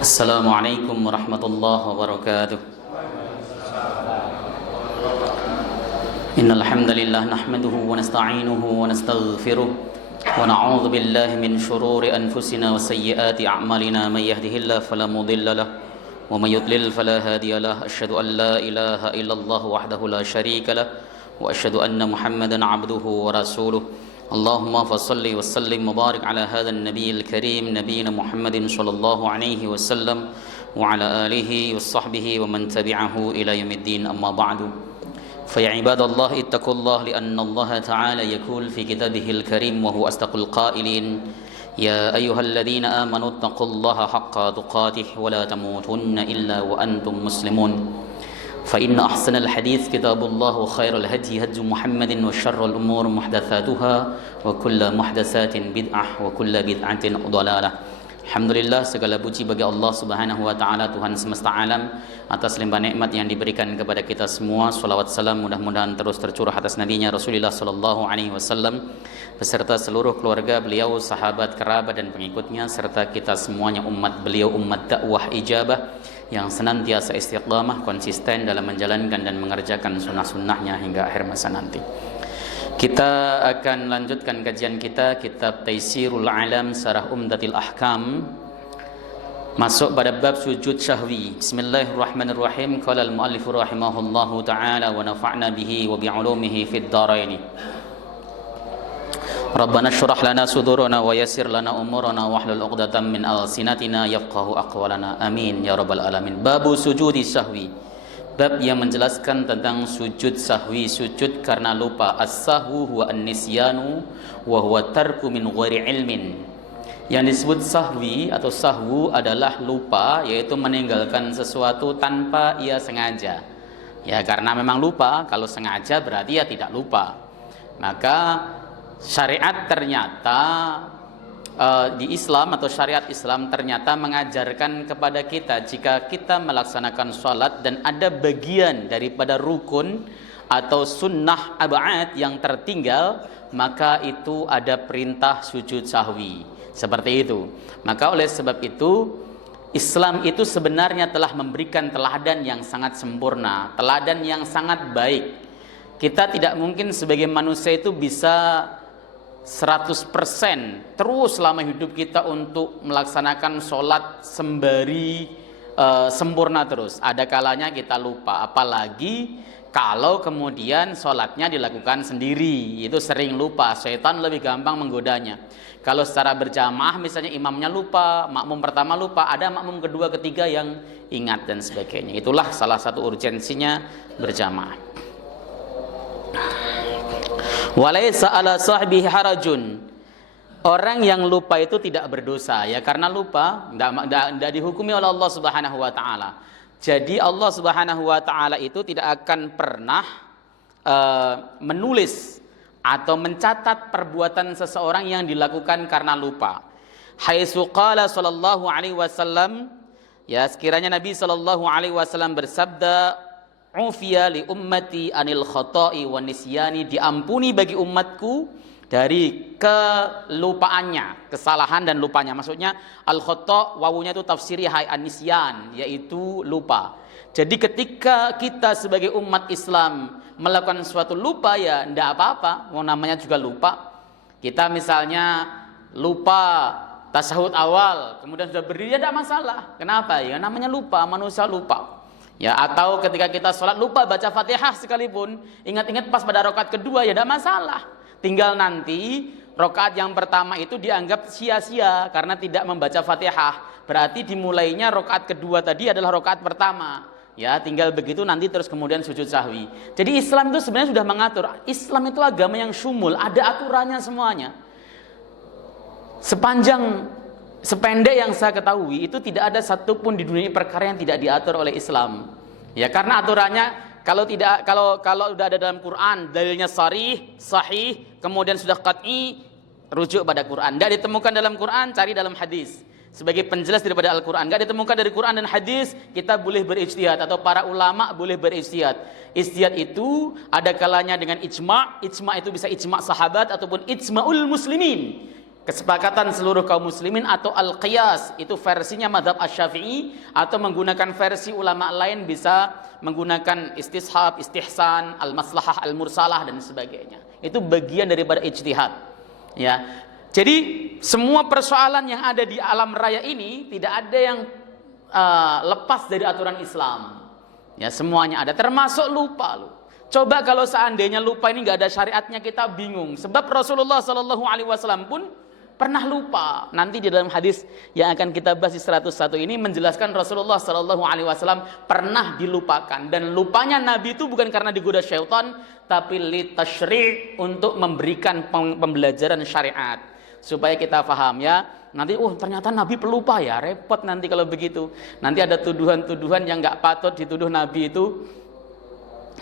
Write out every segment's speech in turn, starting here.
Assalamualaikum warahmatullahi wabarakatuh. Innal hamdalillah nahmaduhu wa nasta'inuhu wa nastaghfiruh wa na'udzu billahi min shururi anfusina wa sayyiati a'malina may yahdihillahu fala mudilla lahu wa may yudlil fala hadiya lahu. Asyhadu an la ilaha illallah wahdahu la syarika lahu wa asyhadu anna Muhammadan 'abduhu wa rasuluh. Allahumma fassalli wa sallim wa barik ala hadzal nabiyil karim nabiyina Muhammadin sallallahu alaihi wasallam wa ala alihi wa sahbihi wa man tabi'ahu ila yaumiddin, amma ba'du. Fa ya ibadallah ittaqullaha li anna Allah ta'ala yaqul fi kitabihil karim wa huwa asdaqul qailin ya ayyuhalladzina amanu ittaqullaha haqqa tuqatih wa la tamutunna illa wa antum muslimun. فإن أحسن الحديث كتاب الله وخير الهدي هدي محمد وشر الأمور محدثاتها وكل محدثات بدعة وكل بدعة ضلالة. Alhamdulillah, segala puji bagi Allah Subhanahu wa taala, Tuhan semesta alam, atas limpah nikmat yang diberikan kepada kita semua. Shalawat salam mudah-mudahan terus tercurah atas nabinya Rasulullah sallallahu alaihi wasallam beserta seluruh keluarga beliau, sahabat, kerabat dan pengikutnya, serta kita semuanya umat beliau, umat dakwah ijabah yang senantiasa istiqamah konsisten dalam menjalankan dan mengerjakan sunnah-sunnahnya hingga akhir masa nanti. Kita akan lanjutkan kajian kita kitab Taisirul Alam Sarah Umdatil Ahkam, masuk pada bab sujud syahwi. Bismillahirrahmanirrahim. Qala al-muallif rahimahullahu taala wa nafa'na bihi wa bi'ulumihi fid dharain. Rabbana shrah lana sudurana wa yassir lana umurana wahlul 'uqdatam min alsinatina yafqahu aqwalana. Amin ya rabbal alamin. Babu sujudi syahwi. Bab yang menjelaskan tentang sujud sahwi, sujud karena lupa. As-sahwu huwa an-nisyanu wa huwa tarku min ghairi ilmin. Yang disebut sahwi atau sahwu adalah lupa, yaitu meninggalkan sesuatu tanpa ia sengaja. Ya, karena memang lupa. Kalau sengaja berarti ya tidak lupa. Maka syariat ternyata di Islam atau syariat Islam ternyata mengajarkan kepada kita, jika kita melaksanakan sholat dan ada bagian daripada rukun atau sunnah ab'ad yang tertinggal, maka itu ada perintah sujud sahwi. Seperti itu. Maka oleh sebab itu Islam itu sebenarnya telah memberikan teladan yang sangat sempurna, teladan yang sangat baik. Kita tidak mungkin sebagai manusia itu bisa 100% terus selama hidup kita untuk melaksanakan sholat sembari sempurna terus. Ada kalanya kita lupa, apalagi kalau kemudian sholatnya dilakukan sendiri, itu sering lupa. Syaitan lebih gampang menggodanya. Kalau secara berjamaah misalnya imamnya lupa, makmum pertama lupa, ada makmum kedua ketiga yang ingat dan sebagainya. Itulah salah satu urgensinya berjamaah. Walaysa ala sahbihi harajun. Orang yang lupa itu tidak berdosa, ya, karena lupa tidak dihukumi oleh Allah Subhanahu wa taala. Jadi Allah Subhanahu wa taala itu tidak akan pernah menulis atau mencatat perbuatan seseorang yang dilakukan karena lupa. Haitsu qala sallallahu alaihi wasallam, ya, sekiranya Nabi sallallahu alaihi wasallam bersabda, ufiya li ummati anil khata'i wa nisyani, diampuni bagi umatku dari kelupaannya, kesalahan dan lupanya. Maksudnya al khata' wawunya itu tafsiri hay an-nisyan, yaitu lupa. Jadi ketika kita sebagai umat Islam melakukan suatu lupa, ya enggak apa-apa, mau namanya juga lupa. Kita misalnya lupa tasyahud awal, kemudian sudah berdiri, ya enggak masalah. Kenapa? Ya namanya lupa, manusia lupa. Ya, atau ketika kita sholat lupa baca Fatihah sekalipun, ingat-ingat pas pada rakaat kedua, ya tidak masalah. Tinggal nanti rakaat yang pertama itu dianggap sia-sia karena tidak membaca Fatihah. Berarti dimulainya rakaat kedua tadi adalah rakaat pertama. Ya, tinggal begitu nanti terus kemudian sujud sahwi. Jadi Islam itu sebenarnya sudah mengatur. Islam itu agama yang syumul, ada aturannya semuanya. Sependek yang saya ketahui itu tidak ada satupun di dunia perkara yang tidak diatur oleh Islam. Ya, karena aturannya kalau sudah ada dalam Quran, dalilnya sahih, kemudian sudah qat'i, rujuk pada Quran. Tidak ditemukan dalam Quran, cari dalam hadis. Sebagai penjelas daripada Al-Quran. Tidak ditemukan dari Quran dan hadis, kita boleh berijtihad atau para ulama boleh berijtihad. Ijtihad itu ada kalanya dengan ijma' itu bisa ijma' sahabat ataupun ijma'ul muslimin. kesepakatan seluruh kaum muslimin, atau al-qiyas, itu versinya mazhab Asy-Syafi'i, atau menggunakan versi ulama lain bisa menggunakan istishab, istihsan, al-maslahah, al-mursalah dan sebagainya. Itu bagian daripada ijtihad. Ya. Jadi semua persoalan yang ada di alam raya ini tidak ada yang lepas dari aturan Islam. Ya, semuanya ada, termasuk lupa. Coba kalau seandainya lupa ini nggak ada syariatnya, kita bingung. Sebab Rasulullah Shallallahu Alaihi Wasallam pun pernah lupa. Nanti di dalam hadis yang akan kita bahas di 101 ini menjelaskan Rasulullah Shallallahu Alaihi Wasallam pernah dilupakan, dan lupanya Nabi itu bukan karena digoda syaitan, tapi litashri', untuk memberikan pembelajaran syariat supaya kita paham ya. Nanti ternyata Nabi pelupa ya, repot nanti kalau begitu. Nanti ada tuduhan-tuduhan yang nggak patut dituduh Nabi itu.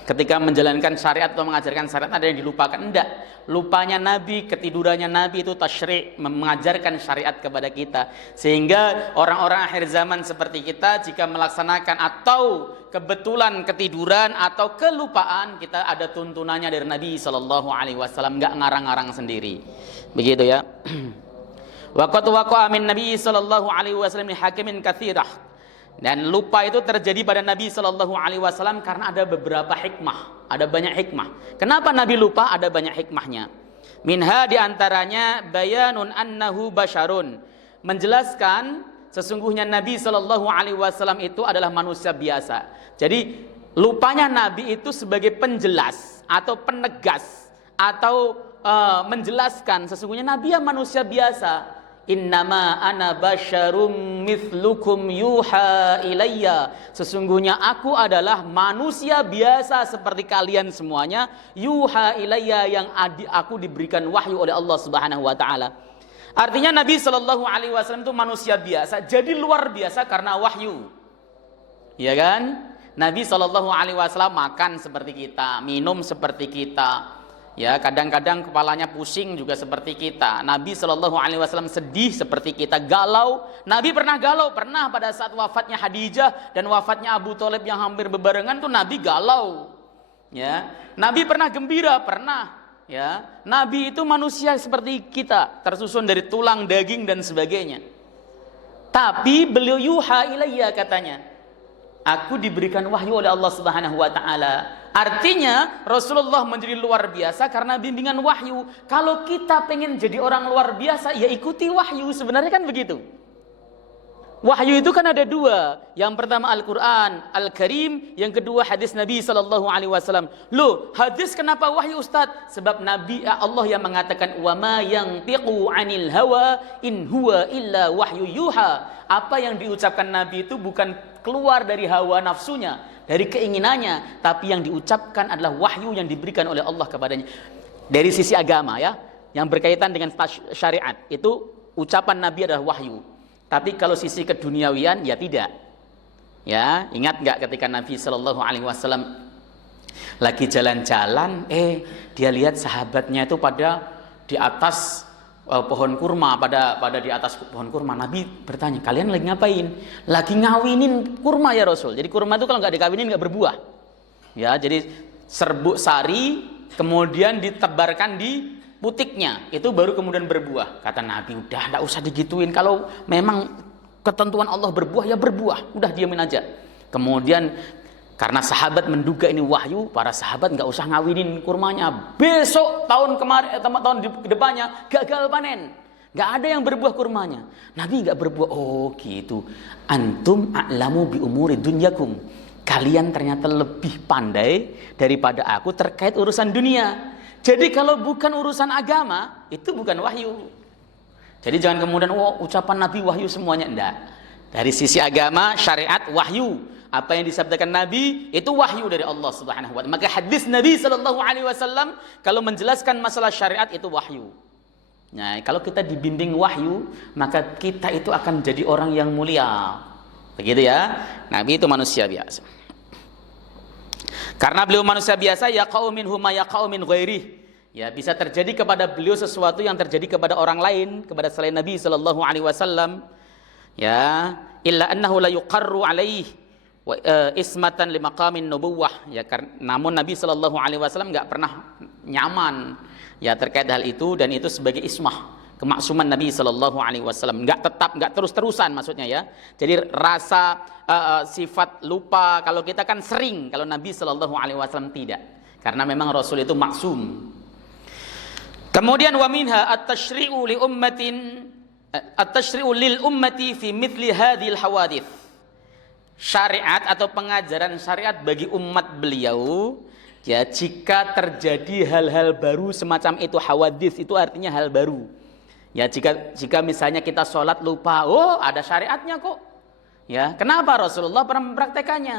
Ketika menjalankan syariat atau mengajarkan syariat ada yang dilupakan. Enggak. Lupanya Nabi, ketidurannya Nabi itu tasyri', mengajarkan syariat kepada kita. Sehingga orang-orang akhir zaman seperti kita, jika melaksanakan atau kebetulan ketiduran atau kelupaan, kita ada tuntunannya dari Nabi SAW. Enggak ngarang-ngarang sendiri. Begitu ya. Waqat waqa'a min Nabi SAW hakimin katsirah. Dan lupa itu terjadi pada Nabi Shallallahu Alaihi Wasallam karena ada beberapa hikmah, ada banyak hikmah. Kenapa Nabi lupa? Ada banyak hikmahnya. Minha diantaranya bayanun annahu basyarun, menjelaskan sesungguhnya Nabi Shallallahu Alaihi Wasallam itu adalah manusia biasa. Jadi lupanya Nabi itu sebagai penjelas atau penegas atau menjelaskan sesungguhnya Nabi ya manusia biasa. Innama ana basyarum mithlukum yuha ilayya. Sesungguhnya aku adalah manusia biasa seperti kalian semuanya. Yuha ilayya, yang aku diberikan wahyu oleh Allah Subhanahu wa taala. Artinya Nabi Shallallahu Alaihi Wasallam itu manusia biasa, jadi luar biasa karena wahyu. Ya kan? Nabi Shallallahu Alaihi Wasallam makan seperti kita, minum seperti kita. Ya, kadang-kadang kepalanya pusing juga seperti kita. Nabi Shallallahu Alaihi Wasallam sedih seperti kita, galau. Nabi pernah galau, pernah pada saat wafatnya Khadijah dan wafatnya Abu Thalib yang hampir berbarengan tuh Nabi galau. Ya, Nabi pernah gembira, pernah. Ya, Nabi itu manusia seperti kita, tersusun dari tulang, daging dan sebagainya. Tapi beliau yuha ilayya, katanya, aku diberikan wahyu oleh Allah Subhanahu wa taala. Artinya Rasulullah menjadi luar biasa karena bimbingan wahyu. Kalau kita pengen jadi orang luar biasa, ya ikuti wahyu. Sebenarnya kan begitu. Wahyu itu kan ada dua. Yang pertama Al-Quran Al-Karim, yang kedua hadis Nabi SAW. Loh, hadis kenapa wahyu, Ustaz? Sebab Nabi Allah yang mengatakan wa ma yantiqu 'anil hawa in huwa illa wahyu yuha. Apa yang diucapkan Nabi itu bukan keluar dari hawa nafsunya, dari keinginannya, tapi yang diucapkan adalah wahyu yang diberikan oleh Allah kepadanya. Dari sisi agama ya, yang berkaitan dengan syariat, itu ucapan Nabi adalah wahyu. Tapi kalau sisi keduniawian ya tidak. Ya, ingat enggak ketika Nabi Shallallahu Alaihi Wasallam lagi jalan-jalan, dia lihat sahabatnya itu pada di atas pohon kurma, pada di atas pohon kurma. Nabi bertanya, kalian lagi ngapain? Lagi ngawinin kurma ya Rasul. Jadi kurma itu kalau nggak dikawinin nggak berbuah. Ya, jadi serbuk sari kemudian ditebarkan di putiknya, itu baru kemudian berbuah. Kata Nabi, udah nggak usah digituin. Kalau memang ketentuan Allah berbuah ya berbuah, udah diamin aja. Kemudian karena sahabat menduga ini wahyu, para sahabat nggak usah ngawinin kurmanya. Besok tahun depannya gagal panen, nggak ada yang berbuah kurmanya. Nabi nggak berbuah. Oh gitu. Antum a'lamu bi umuri dunyakum. Kalian ternyata lebih pandai daripada aku terkait urusan dunia. Jadi kalau bukan urusan agama, itu bukan wahyu. Jadi jangan kemudian ucapan Nabi wahyu semuanya, enggak. Dari sisi agama, syariat, wahyu. Apa yang disabdakan Nabi itu wahyu dari Allah Subhanahu wa taala. Maka hadis Nabi Shallallahu Alaihi Wasallam kalau menjelaskan masalah syariat itu wahyu. Nah, kalau kita dibimbing wahyu, maka kita itu akan jadi orang yang mulia. Begitu ya. Nabi itu manusia biasa. Karena beliau manusia biasa, yaqa'u minhu ma yaqa'u min ghairihi. Ya, bisa terjadi kepada beliau sesuatu yang terjadi kepada orang lain, kepada selain Nabi Shallallahu Alaihi Wasallam. Ya, illa annahu la yuqarru alaihi ismatan li maqamin nubuwah. Ya, namun Nabi Shallallahu Alaihi Wasallam enggak pernah nyaman ya terkait hal itu, dan itu sebagai ismah, kemaksuman Nabi Shallallahu Alaihi Wasallam. Nggak terus-terusan maksudnya ya. Jadi rasa sifat lupa kalau kita kan sering, kalau Nabi Shallallahu Alaihi Wasallam tidak, karena memang Rasul itu maksum. Kemudian wa minha at-tashri'u lil ummati fi mithli hadhil hawadith. Syariat atau pengajaran syariat bagi umat beliau ya, jika terjadi hal-hal baru semacam itu. Hawadith itu artinya hal baru. Ya, jika misalnya kita sholat lupa, oh ada syariatnya kok. Ya, kenapa Rasulullah pernah mempraktekannya?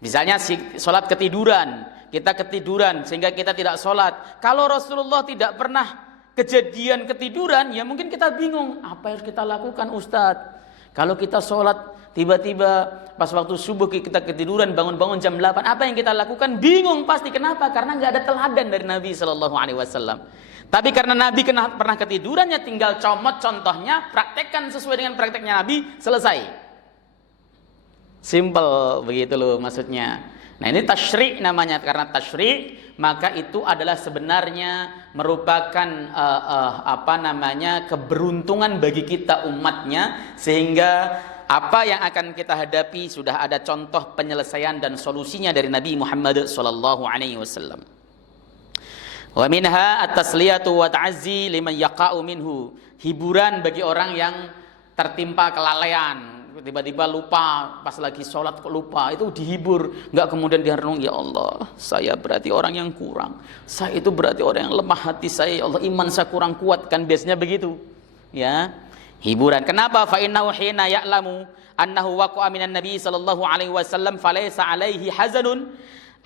Misalnya sholat ketiduran, kita ketiduran sehingga kita tidak sholat. Kalau Rasulullah tidak pernah kejadian ketiduran, ya mungkin kita bingung apa yang harus kita lakukan, Ustadz. Kalau kita sholat tiba-tiba pas waktu subuh kita ketiduran, bangun-bangun jam 8, apa yang kita lakukan? Bingung pasti. Kenapa? Karena nggak ada teladan dari Nabi Shallallahu Alaihi Wasallam. Tapi karena Nabi pernah ketidurannya, tinggal comot contohnya, praktekkan sesuai dengan prakteknya Nabi, selesai. Simple begitu loh maksudnya. Nah ini tasyri' namanya. Karena tasyri' maka itu adalah sebenarnya merupakan keberuntungan bagi kita umatnya, sehingga apa yang akan kita hadapi sudah ada contoh penyelesaian dan solusinya dari Nabi Muhammad sallallahu alaihi wasallam. Wa minha at-tasliyatu wa ta'azzi liman yaqa'u minhu. Hiburan bagi orang yang tertimpa kelalaian, tiba-tiba lupa, pas lagi sholat kok lupa, itu dihibur, nggak kemudian direnung, ya Allah, saya berarti orang yang kurang, saya itu berarti orang yang lemah hati saya, ya Allah, iman saya kurang kuat, kan biasanya begitu, ya, hiburan. Kenapa? Fa innahu hina ya'lamu annahu waqa'a minan nabi sallallahu alaihi wasallam falaysa alaihi hazanun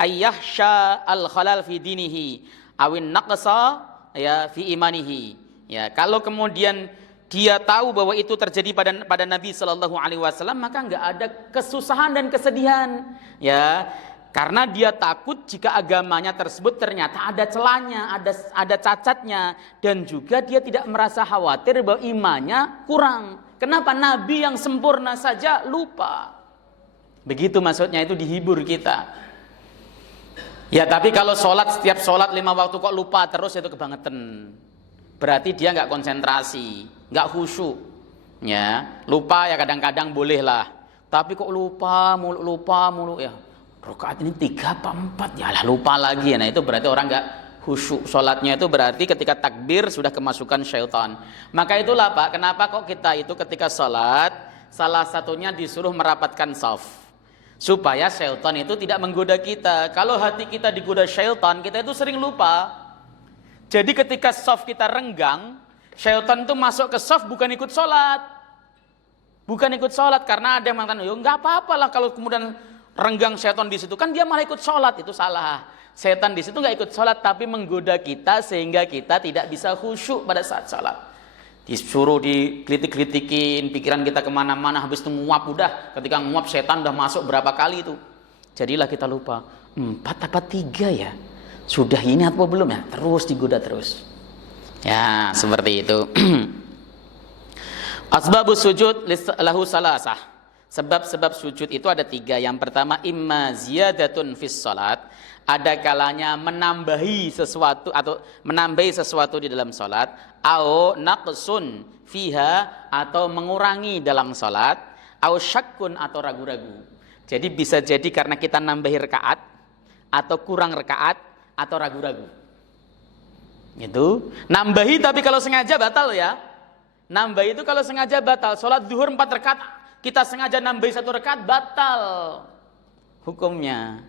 ayyahsha al-khalal fi dinihi awin naqsa ya fi imanihi. Ya, kalau kemudian dia tahu bahwa itu terjadi pada Nabi Shallallahu Alaihi Wasallam, maka nggak ada kesusahan dan kesedihan, ya, karena dia takut jika agamanya tersebut ternyata ada celahnya, ada cacatnya, dan juga dia tidak merasa khawatir bahwa imannya kurang. Kenapa? Nabi yang sempurna saja lupa. Begitu maksudnya, itu dihibur kita. Ya, tapi kalau setiap sholat 5 waktu kok lupa terus, itu kebangetan. Berarti dia nggak konsentrasi, nggak khusyuk, ya. Lupa ya kadang-kadang boleh lah, tapi kok lupa mulu ya. Rakaat ini 3 apa 4, ya lah lupa lagi. Nah itu berarti orang nggak khusyuk sholatnya. Itu berarti ketika takbir sudah kemasukan syaitan. Maka itulah Pak, kenapa kok kita itu ketika sholat salah satunya disuruh merapatkan shaf, supaya syaitan itu tidak menggoda kita. Kalau hati kita digoda syaitan, kita itu sering lupa. Jadi ketika shaf kita renggang, syaitan itu masuk ke shaf bukan ikut sholat. Bukan ikut sholat, karena ada yang mengatakan, ya nggak apa-apa lah kalau kemudian renggang syaitan di situ, kan dia malah ikut sholat. Itu salah. Syaitan di situ nggak ikut sholat, tapi menggoda kita sehingga kita tidak bisa khusyuk pada saat sholat. Disuruh dikritik-kritikin, pikiran kita kemana-mana, habis itu nguap udah. Ketika nguap syaitan udah masuk berapa kali itu. Jadilah kita lupa, 4 apa 3 ya? Sudah ini atau belum ya? Terus digoda terus. Ya, seperti itu. Asbabus sujud lahu salasah. Sebab-sebab sujud itu ada 3. Yang pertama, imma ziyadatun fis salat. Ada kalanya menambahi sesuatu atau menambahi sesuatu di dalam salat, au naqsun fiha, atau mengurangi dalam salat, au syakkun, atau ragu-ragu. Jadi bisa jadi karena kita nambahi rakaat, atau kurang rakaat, atau ragu-ragu. Itu nambahi, tapi kalau sengaja batal ya. Nambahi itu kalau sengaja batal. Sholat zuhur 4 rakaat, kita sengaja nambahi 1 rakaat, batal hukumnya.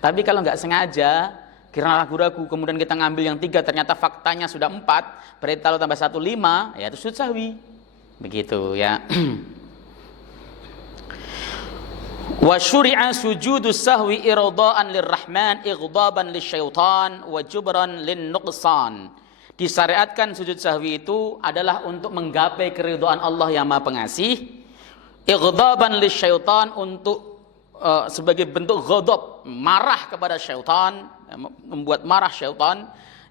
Tapi kalau nggak sengaja, kira ragu-ragu, kemudian kita ngambil yang 3, ternyata faktanya sudah 4, berarti kalau tambah 1 5, ya itu sujud sahwi. Begitu ya. Wa syuri'a sujudus sahwi irdaan lirrahman ighdaban lisyaitan wa jubran linnuqsan. Disyariatkan sujud sahwi itu adalah untuk menggapai keridhaan Allah yang Maha Pengasih, ighdaban lisyaitan, untuk sebagai bentuk ghadab, marah kepada syaitan, membuat marah syaitan,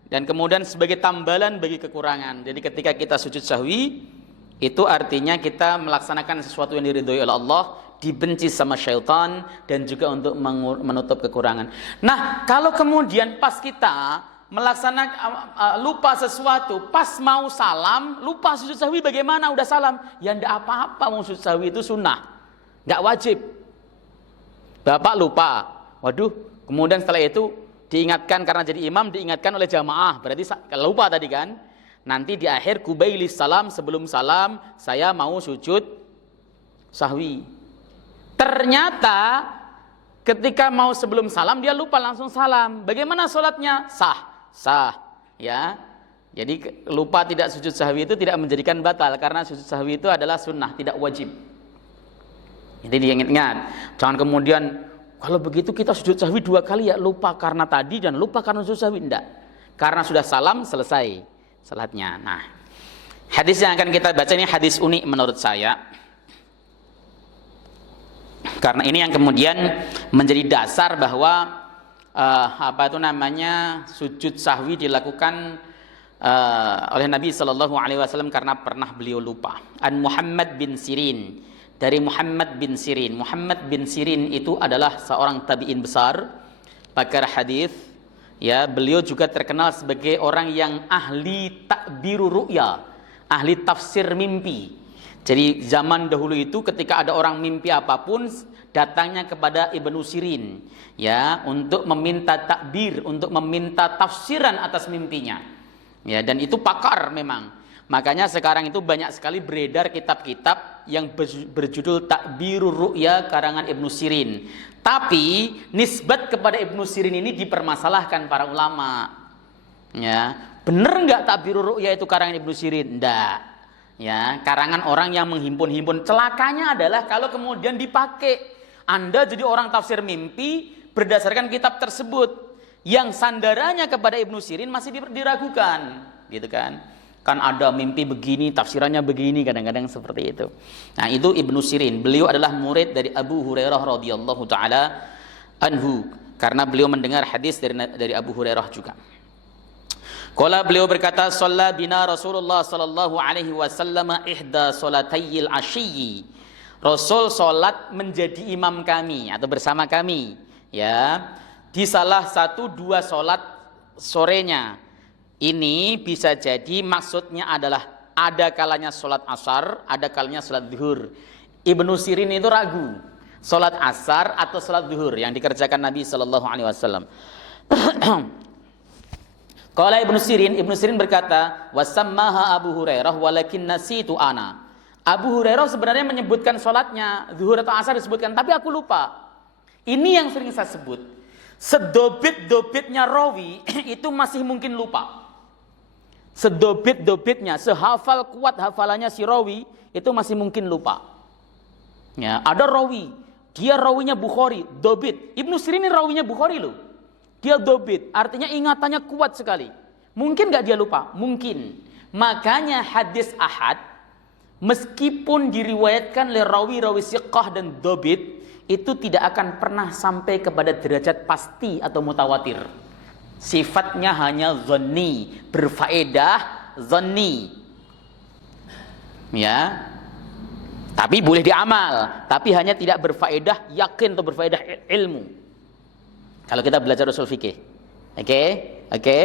dan kemudian sebagai tambalan bagi kekurangan. Jadi ketika kita sujud sahwi, itu artinya kita melaksanakan sesuatu yang diridhoi oleh Allah, dibenci sama syaitan, dan juga untuk menutup kekurangan. Nah, kalau kemudian pas kita melaksanakan lupa sesuatu, pas mau salam, lupa sujud sahwi bagaimana? Udah salam. Ya enggak apa-apa, mau sujud sahwi itu sunnah. Enggak wajib. Bapak lupa. Waduh, kemudian setelah itu diingatkan karena jadi imam, diingatkan oleh jamaah. Berarti lupa tadi kan? Nanti di akhir kubailis salam, sebelum salam saya mau sujud sahwi. Ternyata ketika mau sebelum salam dia lupa langsung salam. Bagaimana sholatnya? Sah, ya. Jadi lupa tidak sujud sahwi itu tidak menjadikan batal karena sujud sahwi itu adalah sunnah, tidak wajib. Jadi diingat-ingat. Jangan kemudian kalau begitu kita sujud sahwi 2 kali ya, lupa karena tadi dan lupa karena sujud sahwi. Enggak. Karena sudah salam selesai salatnya. Nah, hadis yang akan kita baca ini hadis unik menurut saya. Karena ini yang kemudian menjadi dasar bahwa sujud sahwi dilakukan oleh Nabi Shallallahu Alaihi Wasallam karena pernah beliau lupa. An Muhammad bin Sirin, dari Muhammad bin Sirin. Muhammad bin Sirin itu adalah seorang tabi'in besar, pakar hadis. Ya, beliau juga terkenal sebagai orang yang ahli takbiru ru'ya, ahli tafsir mimpi. Jadi zaman dahulu itu ketika ada orang mimpi apapun, datangnya kepada Ibnu Sirin, ya, untuk meminta takbir, untuk meminta tafsiran atas mimpinya. Ya, dan itu pakar memang. Makanya sekarang itu banyak sekali beredar kitab-kitab yang berjudul Takbirur Ru'ya karangan Ibnu Sirin. Tapi nisbat kepada Ibnu Sirin ini dipermasalahkan para ulama. Ya, benar enggak Takbirur Ru'ya itu karangan Ibnu Sirin? Enggak. Ya, karangan orang yang menghimpun-himpun. Celakanya adalah kalau kemudian dipakai. Anda jadi orang tafsir mimpi berdasarkan kitab tersebut yang sandarannya kepada Ibnu Sirin masih diragukan, gitu kan? Kan ada mimpi begini, tafsirannya begini, kadang-kadang seperti itu. Nah, itu Ibnu Sirin. Beliau adalah murid dari Abu Hurairah radhiyallahu taala anhu, karena beliau mendengar hadis dari Abu Hurairah juga. Qala, beliau berkata, shalla bina Rasulullah sallallahu alaihi wasallam ihda salatayil ashyi. Rasul salat menjadi imam kami atau bersama kami, ya, di salah 1-2 salat sorenya. Ini bisa jadi maksudnya adalah ada kalanya salat asar, ada kalanya salat zuhur. Ibnu Sirin itu ragu salat asar atau salat zuhur yang dikerjakan Nabi sallallahu alaihi wasallam. Qala Ibnu Sirin berkata, wasammaha Abu Hurairah walakin nasitu ana. Abu Hurairah sebenarnya menyebutkan salatnya zuhur atau asar disebutkan, tapi aku lupa. Ini yang sering saya sebut. Sedobit-dobitnya rawi itu masih mungkin lupa. Sedobit-dobitnya, sehafal kuat hafalannya si rawi itu masih mungkin lupa. Ya, ada rawi, dia rawinya Bukhari, dobit. Ibnu Sirin ini rawinya Bukhari loh. Dia dobit, artinya ingatannya kuat sekali. Mungkin gak dia lupa? Mungkin. Makanya hadis ahad, meskipun diriwayatkan oleh rawi-rawi siqah dan dobit, itu tidak akan pernah sampai kepada derajat pasti atau mutawatir. Sifatnya hanya zonni, berfaedah zonni. Ya. Tapi boleh diamal, tapi hanya tidak berfaedah yakin atau berfaedah ilmu. Kalau kita belajar usul fikih. Oke.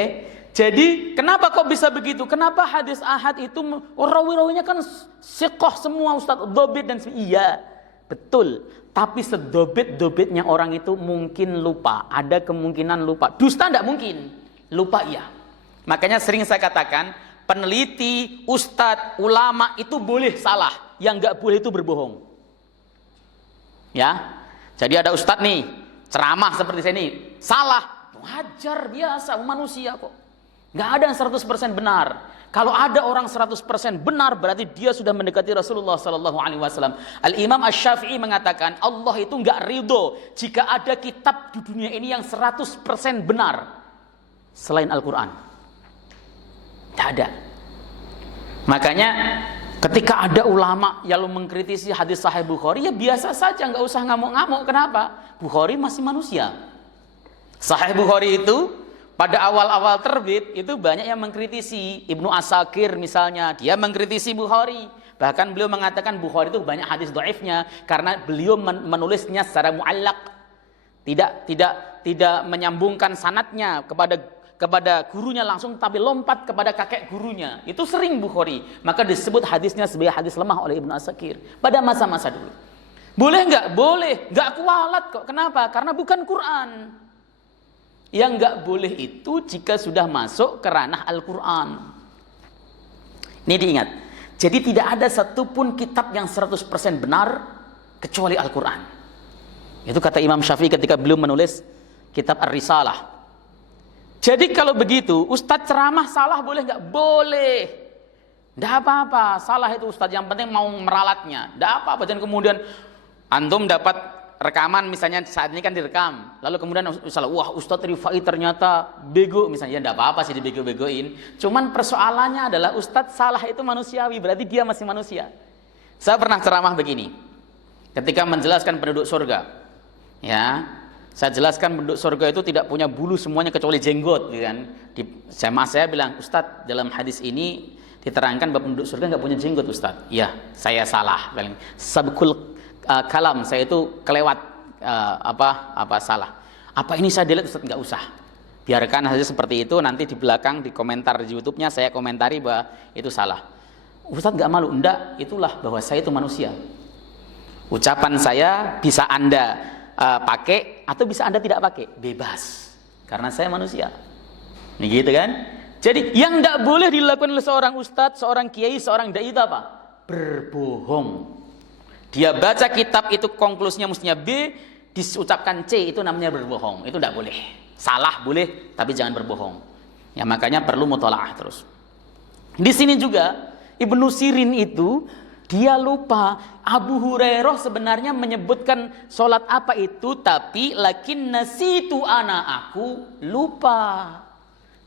Jadi, kenapa kok bisa begitu? Kenapa hadis ahad itu rawi-rawinya kan siqah semua, Ustaz, dobit dan iya, betul. Tapi sedobit-dobitnya orang itu mungkin lupa. Ada kemungkinan lupa. Dusta enggak mungkin. Lupa iya. Makanya sering saya katakan, peneliti, ustadz, ulama itu boleh salah. Yang enggak boleh itu berbohong. Ya. Jadi ada ustadz nih, ceramah seperti saya ini, salah. Wajar, biasa, manusia kok. Enggak ada yang 100% benar. Kalau ada orang 100% benar, berarti dia sudah mendekati Rasulullah sallallahu alaihi wasallam. Al-Imam Asy-Syafi'i mengatakan, Allah itu enggak ridho jika ada kitab di dunia ini yang 100% benar selain Al-Qur'an. Tidak ada. Makanya ketika ada ulama yang mengkritisi hadis Sahih Bukhari, ya biasa saja, enggak usah ngamuk-ngamuk. Kenapa? Bukhari masih manusia. Sahih Bukhari itu pada awal-awal terbit itu banyak yang mengkritisi. Ibnu Asakir misalnya, dia mengkritisi Bukhari. Bahkan beliau mengatakan Bukhari itu banyak hadis dhaifnya karena beliau menulisnya secara muallaq. Tidak menyambungkan sanadnya kepada kepada gurunya langsung, tapi lompat kepada kakek gurunya. Itu sering Bukhari. Maka disebut hadisnya sebagai hadis lemah oleh Ibnu Asakir pada masa-masa dulu. Boleh nggak? Boleh. Nggak kualat kok. Kenapa? Karena bukan Quran. Yang nggak boleh itu jika sudah masuk ke ranah Al-Quran. Ini diingat. Jadi tidak ada satupun kitab yang 100% benar kecuali Al-Quran. Itu kata Imam Syafi'i ketika beliau menulis kitab Ar-Risalah. Jadi kalau begitu, Ustadz ceramah salah boleh nggak? Boleh. Nggak apa-apa, salah itu Ustadz, yang penting mau meralatnya. Nggak apa-apa, jangan kemudian antum dapat rekaman misalnya saat ini kan direkam. Lalu kemudian misalnya, wah Ustadz Rifai ternyata bego misalnya. Ya nggak apa-apa sih dibego-begoin. Cuman persoalannya adalah Ustadz salah itu manusiawi, berarti dia masih manusia. Saya pernah ceramah begini, ketika menjelaskan penduduk surga. Ya, saya jelaskan penduduk surga itu tidak punya bulu semuanya kecuali jenggot, gitu kan. Saya bilang, Ustadz, dalam hadis ini diterangkan bahwa penduduk surga nggak punya jenggot, Ustadz. Iya, saya salah. Sabkul kalam, saya itu kelewat salah. Apa ini saya delete, Ustadz? Nggak usah. Biarkan saja seperti itu. Nanti di belakang di komentar di YouTube-nya saya komentari bahwa itu salah. Ustadz nggak malu? Enggak, itulah bahwa saya itu manusia. Ucapan saya bisa Anda pakai atau bisa Anda tidak pakai, bebas, karena saya manusia. Ini gitu kan? Jadi yang tidak boleh dilakukan oleh seorang ustadz, seorang kiai, seorang dai itu apa? Berbohong. Dia baca kitab itu konklusinya mestinya B, diucapkan C, itu namanya berbohong. Itu tidak boleh. Salah boleh, tapi jangan berbohong. Ya makanya perlu mutalaah terus. Di sini juga Ibnu Sirin itu dia lupa. Abu Hurairah sebenarnya menyebutkan sholat apa itu, tapi lakin nasitu aku lupa.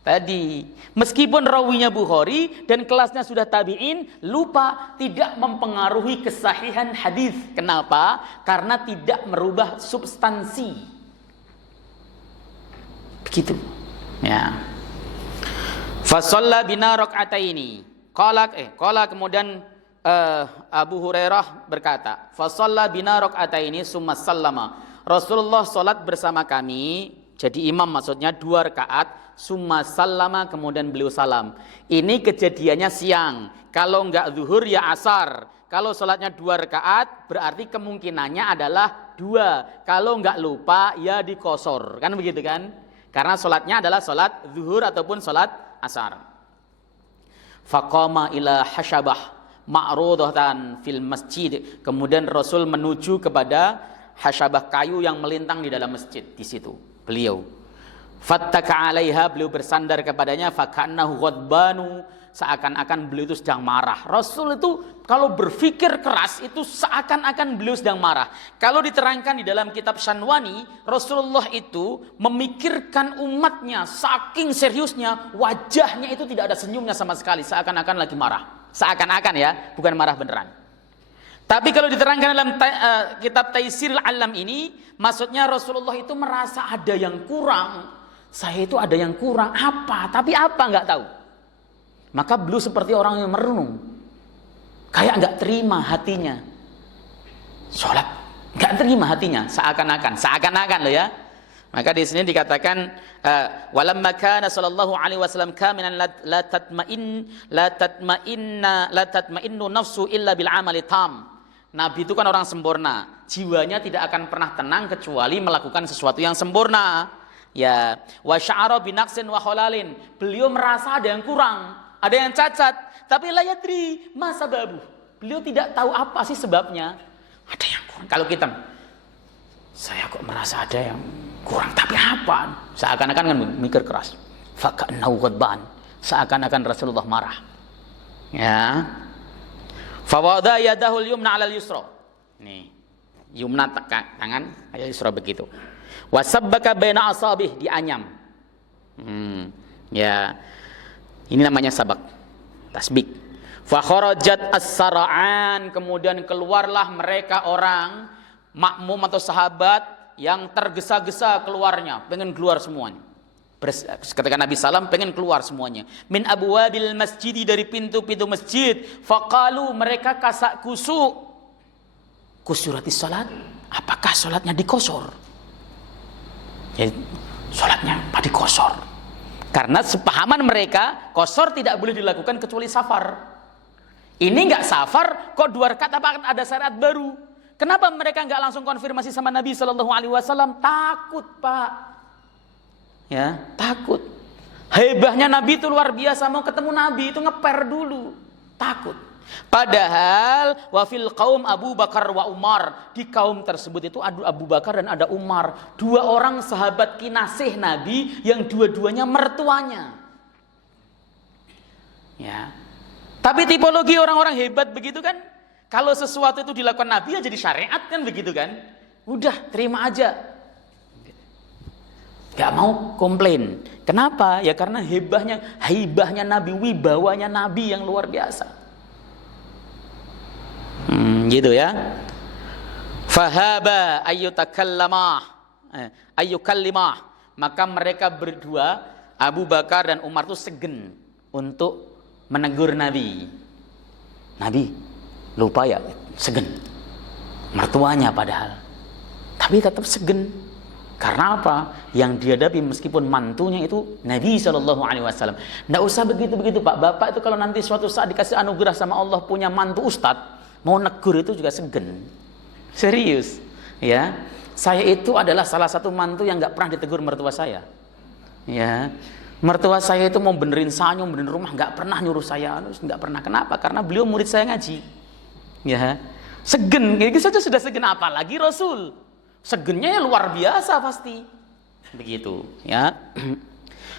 Tadi meskipun rawinya Bukhari dan kelasnya sudah tabi'in, lupa tidak mempengaruhi kesahihan hadis. Kenapa? Karena tidak merubah substansi. Begitu. Ya. Fa shalla bina raka'ataini. Qala kemudian Abu Hurairah berkata, fa shalla bina raka'ataini summa sallama. Rasulullah salat bersama kami, jadi imam maksudnya 2 rakaat, summa sallama, kemudian beliau salam. Ini kejadiannya siang. Kalau enggak zuhur ya asar. Kalau salatnya 2 rakaat berarti kemungkinannya adalah 2. Kalau enggak lupa ya dikosor. Kan begitu kan? Karena salatnya adalah salat zuhur ataupun salat asar. Faqama ila hasyabah ma'rudatan fil masjid. Kemudian Rasul menuju kepada hasyabah kayu yang melintang di dalam masjid. Di situ beliau fattaka 'alaiha, beliau bersandar kepadanya, fakannahu ghadbanu, seakan-akan beliau itu sedang marah. Rasul itu kalau berpikir keras itu seakan-akan beliau sedang marah. Kalau diterangkan di dalam kitab Syanwani, Rasulullah itu memikirkan umatnya, saking seriusnya wajahnya itu tidak ada senyumnya sama sekali, seakan-akan lagi marah. Seakan-akan ya, bukan marah beneran. Tapi kalau diterangkan dalam kitab Taisirul Alam ini, maksudnya Rasulullah itu merasa ada yang kurang. Saya itu ada yang kurang apa? Tapi apa nggak tahu. Maka beliau seperti orang yang merenung, kayak nggak terima hatinya. Sholat nggak terima hatinya, seakan-akan loh ya. Maka di sini dikatakan walamma kana sallallahu alaihi wasallam kaminan la tatma'innu nafsu illa bil amali tam. Nabi itu kan orang sempurna, jiwanya tidak akan pernah tenang kecuali melakukan sesuatu yang sempurna. Ya, wa sya'ara binaqsin wa khalalin. Beliau merasa ada yang kurang, ada yang cacat, tapi la yadri ma sababu. Beliau tidak tahu apa sih sebabnya. Ada yang kurang. Kalau kita, saya kok merasa ada yang kurang, tapi apa? Seakan-akan kan mikir keras. Faka'nahu ghadban. Seakan-akan Rasulullah marah. Ya. Fa wada yadahu al-yumna 'ala al-yusra. Nih. Yumna tangan, al-yusra begitu. Wa sabbaka baina asabih, dianyam. Ya. Ini namanya sabak. Tasbik. Fa kharajat as-sara'an, kemudian keluarlah mereka orang makmum atau sahabat yang tergesa-gesa keluarnya, pengen keluar semuanya. Ketika Nabi salam pengen keluar semuanya. Min abwabil masjid, dari pintu-pintu masjid. Faqalu, mereka kasak kusuk. Kusuratis salat, apakah salatnya dikosor? Jadi salatnya apa dikosor? Karena sepahaman mereka qasar tidak boleh dilakukan kecuali safar. Ini nggak safar kok 2 rakaat, apa ada syariat baru? Kenapa mereka nggak langsung konfirmasi sama Nabi Shallallahu Alaihi Wasallam? Takut, Pak. Ya, takut. Hebahnya Nabi itu luar biasa, mau ketemu Nabi itu ngeper dulu. Takut. Padahal wafil kaum Abu Bakar wa Umar, di kaum tersebut itu ada Abu Bakar dan ada Umar, 2 orang sahabat kinasih Nabi yang dua-duanya mertuanya. Ya. Tapi tipologi orang-orang hebat begitu kan, kalau sesuatu itu dilakukan Nabi ya jadi syariat kan begitu kan. Udah terima aja. Gak mau komplain. Kenapa? Ya karena haibahnya Nabi, wibawanya Nabi yang luar biasa. Gitu ya. Fahaba ayyukallimah, maka mereka berdua, Abu Bakar dan Umar itu segen untuk menegur Nabi. Nabi, lupa ya, segen. Mertuanya padahal. Tapi tetap segen. Karena apa? Yang dihadapi meskipun mantunya itu Nabi SAW. Nggak usah begitu-begitu, Pak. Bapak itu kalau nanti suatu saat dikasih anugerah sama Allah punya mantu ustadz, mau negur itu juga segen. Serius. Ya. Saya itu adalah salah satu mantu yang nggak pernah ditegur mertua saya. Ya. Mertua saya itu mau benerin sanyum, benerin rumah, nggak pernah nyuruh saya, nggak pernah. Kenapa? Karena beliau murid saya ngaji. Ya. Segen, gitu saja sudah segen, apalagi Rasul. Segennya ya luar biasa pasti. Begitu, ya.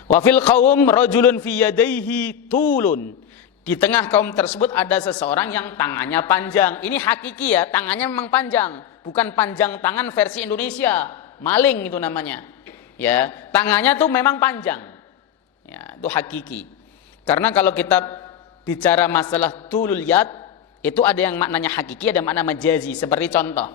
Wa fil qaum rajulun fi yadayhi tulun. Di tengah kaum tersebut ada seseorang yang tangannya panjang. Ini hakiki ya, tangannya memang panjang, bukan panjang tangan versi Indonesia. Maling itu namanya. Ya, tangannya tuh memang panjang. Ya, itu hakiki. Karena kalau kita bicara masalah tulul yad, itu ada yang maknanya hakiki, ada makna majazi. Seperti contoh,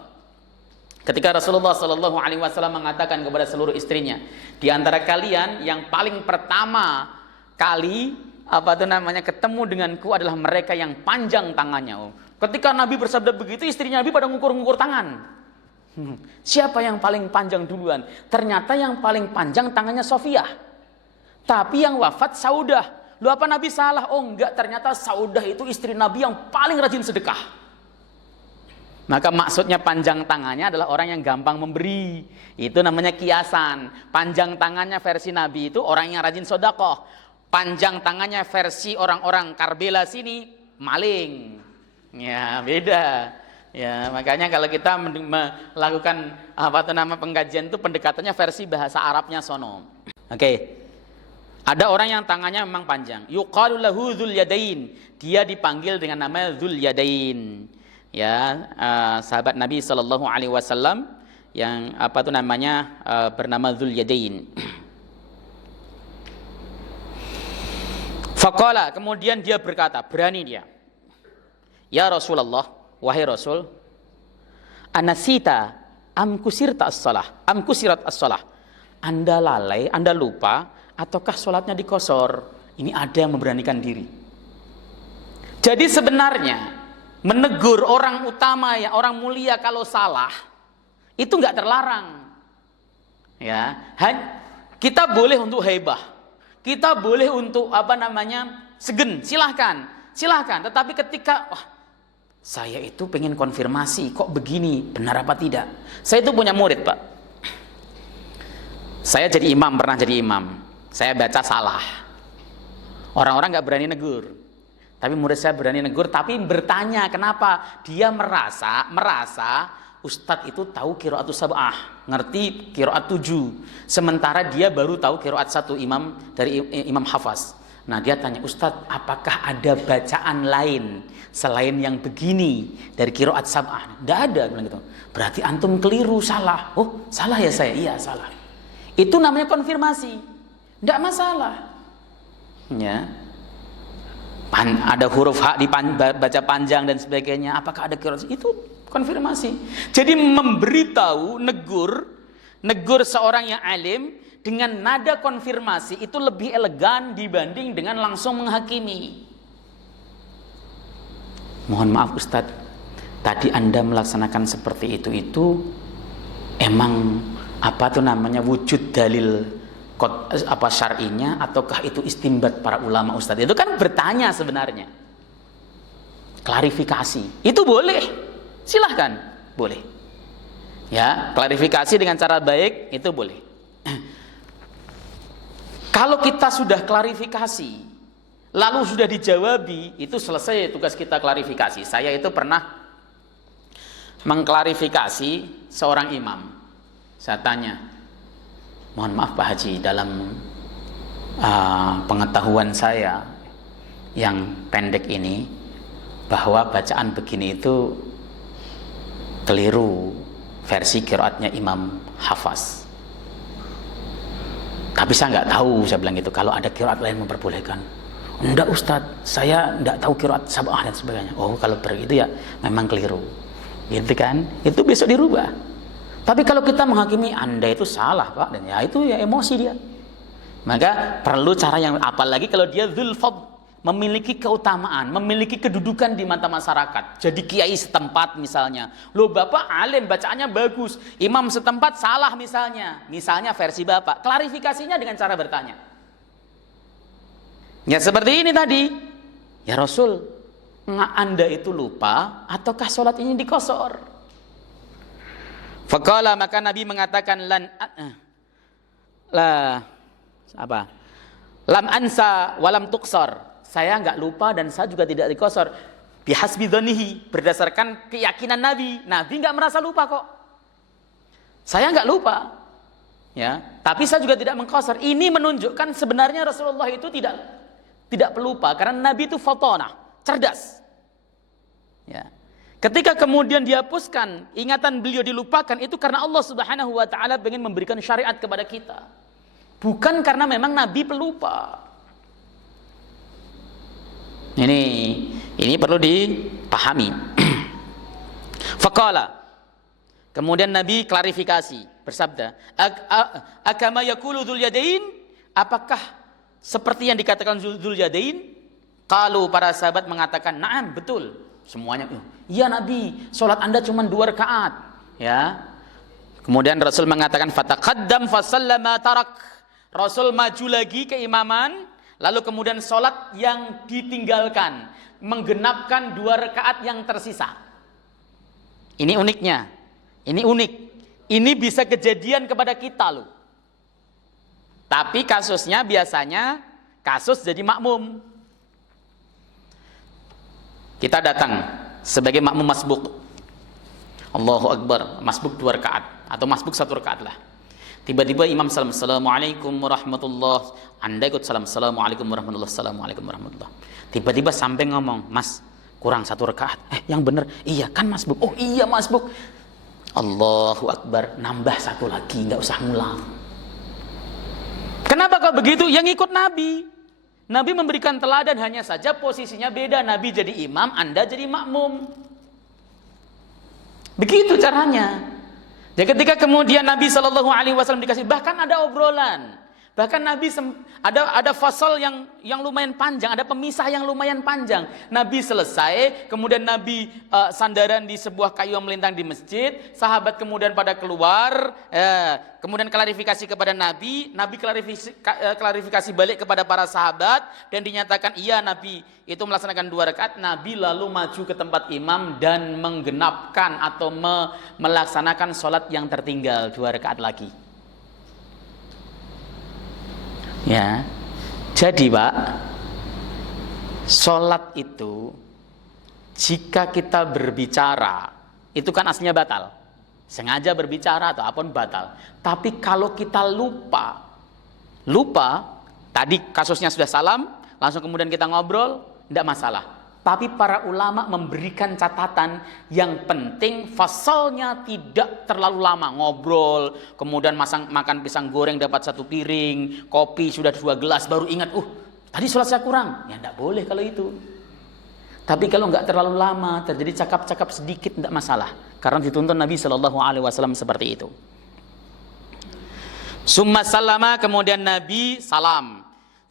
ketika Rasulullah Shallallahu Alaihi Wasallam mengatakan kepada seluruh istrinya, di antara kalian yang paling pertama kali ketemu denganku adalah mereka yang panjang tangannya. Ketika Nabi bersabda begitu, istrinya Nabi pada ngukur-ngukur tangan. Siapa yang paling panjang duluan? Ternyata yang paling panjang tangannya Sofiyah. Tapi yang wafat Saudah. Lu apa Nabi salah? Oh enggak, ternyata Saudah itu istri Nabi yang paling rajin sedekah. Maka maksudnya panjang tangannya adalah orang yang gampang memberi. Itu namanya kiasan. Panjang tangannya versi Nabi itu orang yang rajin sedekah. Panjang tangannya versi orang-orang Karbela sini maling. Ya, beda. Ya, makanya kalau kita melakukan pengkajian itu pendekatannya versi bahasa Arabnya sono. Oke. Ada orang yang tangannya memang panjang. Yuqalu lahu dzul yadain. Dia dipanggil dengan nama dzul yadain. Ya, sahabat Nabi Shallallahu Alaihi Wasallam yang bernama dzul yadain. Faqala, kemudian dia berkata, berani dia. Ya Rasulullah, wahai Rasul, anasita am kusirta as-salah, am kusirat as-salah. Anda lalai, Anda lupa, ataukah sholatnya dikosor? Ini ada yang memberanikan diri. Jadi sebenarnya menegur orang utama, ya orang mulia kalau salah itu nggak terlarang. Ya, kita boleh untuk haibah. Kita boleh untuk segen, silahkan. Tetapi ketika saya itu pengen konfirmasi, kok begini, benar apa tidak? Saya itu punya murid, Pak. Saya jadi imam, pernah jadi imam. Saya baca salah. Orang-orang nggak berani negur. Tapi murid saya berani negur, tapi bertanya kenapa? Dia merasa Ustadz itu tahu qiraatus sab'ah, ngerti qiraat 7. Sementara dia baru tahu qiraat 1 imam dari Imam Hafaz. Nah, dia tanya, Ustadz, apakah ada bacaan lain selain yang begini dari qiraat sab'ah? Tidak ada, bilang gitu. Berarti antum keliru, salah. Oh, salah ya saya? Iya, salah. Itu namanya konfirmasi. Tidak masalah. Ya. Ada huruf H dibaca panjang dan sebagainya. Apakah ada qiraat? Itu konfirmasi. Jadi memberitahu, negur seorang yang alim dengan nada konfirmasi itu lebih elegan dibanding dengan langsung menghakimi. Mohon maaf Ustadz, tadi Anda melaksanakan seperti itu emang wujud dalil syar'inya ataukah itu istinbat para ulama ustadz? Itu kan bertanya sebenarnya. Klarifikasi. Itu boleh. Silahkan, boleh. Ya, klarifikasi dengan cara baik itu boleh. Kalau kita sudah klarifikasi, lalu sudah dijawabi, itu selesai tugas kita klarifikasi. Saya itu pernah mengklarifikasi seorang imam. Saya tanya, mohon maaf Pak Haji, dalam pengetahuan saya yang pendek ini, bahwa bacaan begini itu keliru versi qiraatnya Imam Hafaz. Tapi saya nggak tahu, saya bilang gitu, kalau ada qiraat lain memperbolehkan. Enggak Ustadz, saya nggak tahu qiraat sab'ah dan sebagainya. Oh, kalau begitu ya memang keliru. Gitu kan? Itu besok dirubah. Tapi kalau kita menghakimi Anda itu salah Pak, dan ya itu ya emosi dia. Maka perlu cara yang, apalagi kalau dia dzul fadl, memiliki keutamaan, memiliki kedudukan di mata masyarakat. Jadi kiai setempat misalnya, loh Bapak alim, bacaannya bagus, imam setempat salah misalnya versi Bapak, klarifikasinya dengan cara bertanya. Ya seperti ini tadi, ya Rasul, Anda itu lupa ataukah sholat ini dikosor? Faqala, maka Nabi mengatakan lam ansa walam tuksor. Saya enggak lupa dan saya juga tidak dikosor. Bihasbi dzannihi, berdasarkan keyakinan Nabi. Nabi enggak merasa lupa kok. Saya enggak lupa. Ya, tapi saya juga tidak mengkosor. Ini menunjukkan sebenarnya Rasulullah itu tidak pelupa karena Nabi itu fatonah, cerdas. Ya. Ketika kemudian dihapuskan, ingatan beliau dilupakan, itu karena Allah Subhanahu wa taala ingin memberikan syariat kepada kita. Bukan karena memang Nabi pelupa. Ini perlu dipahami. Faqala, kemudian Nabi klarifikasi, bersabda, akama yaqulu dzul yadain, apakah seperti yang dikatakan dzul yadain? Kalau para sahabat mengatakan, na'am, betul. Semuanya, iya Nabi, salat Anda cuma 2 rakaat. Ya. Kemudian Rasul mengatakan, fataqaddam fasallama tarak. Rasul maju lagi ke imaman, lalu kemudian sholat yang ditinggalkan, menggenapkan 2 rakaat yang tersisa. Ini uniknya, ini unik. Ini bisa kejadian kepada kita loh. Tapi kasusnya biasanya kasus jadi makmum. Kita datang sebagai makmum masbuk. Allahu Akbar, masbuk 2 rakaat atau masbuk 1 rakaat lah. Tiba-tiba imam salam, assalamualaikum warahmatullah. Anda ikut salam, assalamualaikum warahmatullah, assalamualaikum warahmatullah. Tiba-tiba sampai ngomong, Mas, kurang 1 rakaat. Yang bener, iya kan masbuk. Oh iya masbuk. Allahu Akbar, nambah 1 lagi, nggak usah ngulang. Kenapa kok begitu? Yang ikut Nabi. Nabi memberikan teladan, hanya saja posisinya beda. Nabi jadi imam, Anda jadi makmum. Begitu caranya. Ya, ketika kemudian Nabi SAW dikasih, bahkan ada obrolan, bahkan Nabi ada fasal yang lumayan panjang, ada pemisah yang lumayan panjang. Nabi selesai, kemudian Nabi sandaran di sebuah kayu yang melintang di masjid, sahabat kemudian pada keluar, kemudian klarifikasi kepada Nabi klarifikasi balik kepada para sahabat, dan dinyatakan iya Nabi itu melaksanakan 2 rakaat. Nabi lalu maju ke tempat imam dan menggenapkan atau melaksanakan sholat yang tertinggal 2 rakaat lagi. Ya, jadi Pak, sholat itu jika kita berbicara itu kan aslinya batal, sengaja berbicara atau apapun batal. Tapi kalau kita lupa, tadi kasusnya sudah salam, langsung kemudian kita ngobrol, tidak masalah. Tapi para ulama memberikan catatan yang penting fasalnya tidak terlalu lama. Ngobrol, kemudian makan pisang goreng dapat 1 piring, kopi sudah 2 gelas, baru ingat, tadi sholat saya kurang. Ya tidak boleh kalau itu. Tapi kalau nggak terlalu lama, terjadi cakap-cakap sedikit, tidak masalah. Karena dituntun Nabi SAW seperti itu. Summa salama, kemudian Nabi salam.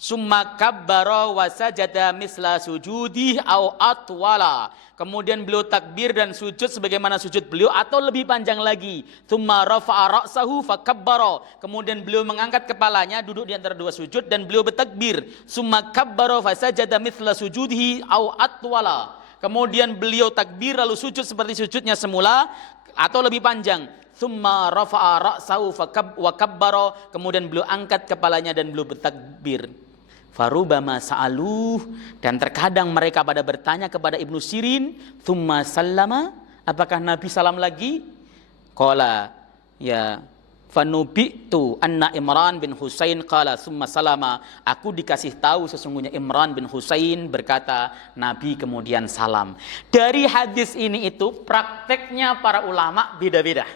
summa kabbara wa sajada misla sujudi au atwala. Kemudian beliau takbir dan sujud sebagaimana sujud beliau atau lebih panjang lagi. Tsumma rafa'a ra'sahu fakabbara. Kemudian beliau mengangkat kepalanya duduk di antara dua sujud dan beliau bertakbir. Summa kabbara fa sajada mithla sujudihi au atwala. Kemudian beliau takbir lalu sujud seperti sujudnya semula atau lebih panjang. Tsumma rafa'a ra'sahu wa kabbara. Kemudian beliau angkat kepalanya dan beliau bertakbir. Farubama sa'aluh, dan terkadang mereka pada bertanya kepada Ibnu Sirin, tsumma sallama, apakah Nabi salam lagi? Qala ya fanubitu anna Imran bin Husain qala tsumma salama. Aku dikasih tahu sesungguhnya Imran bin Husain berkata Nabi kemudian salam. Dari hadis ini itu prakteknya para ulama beda-beda.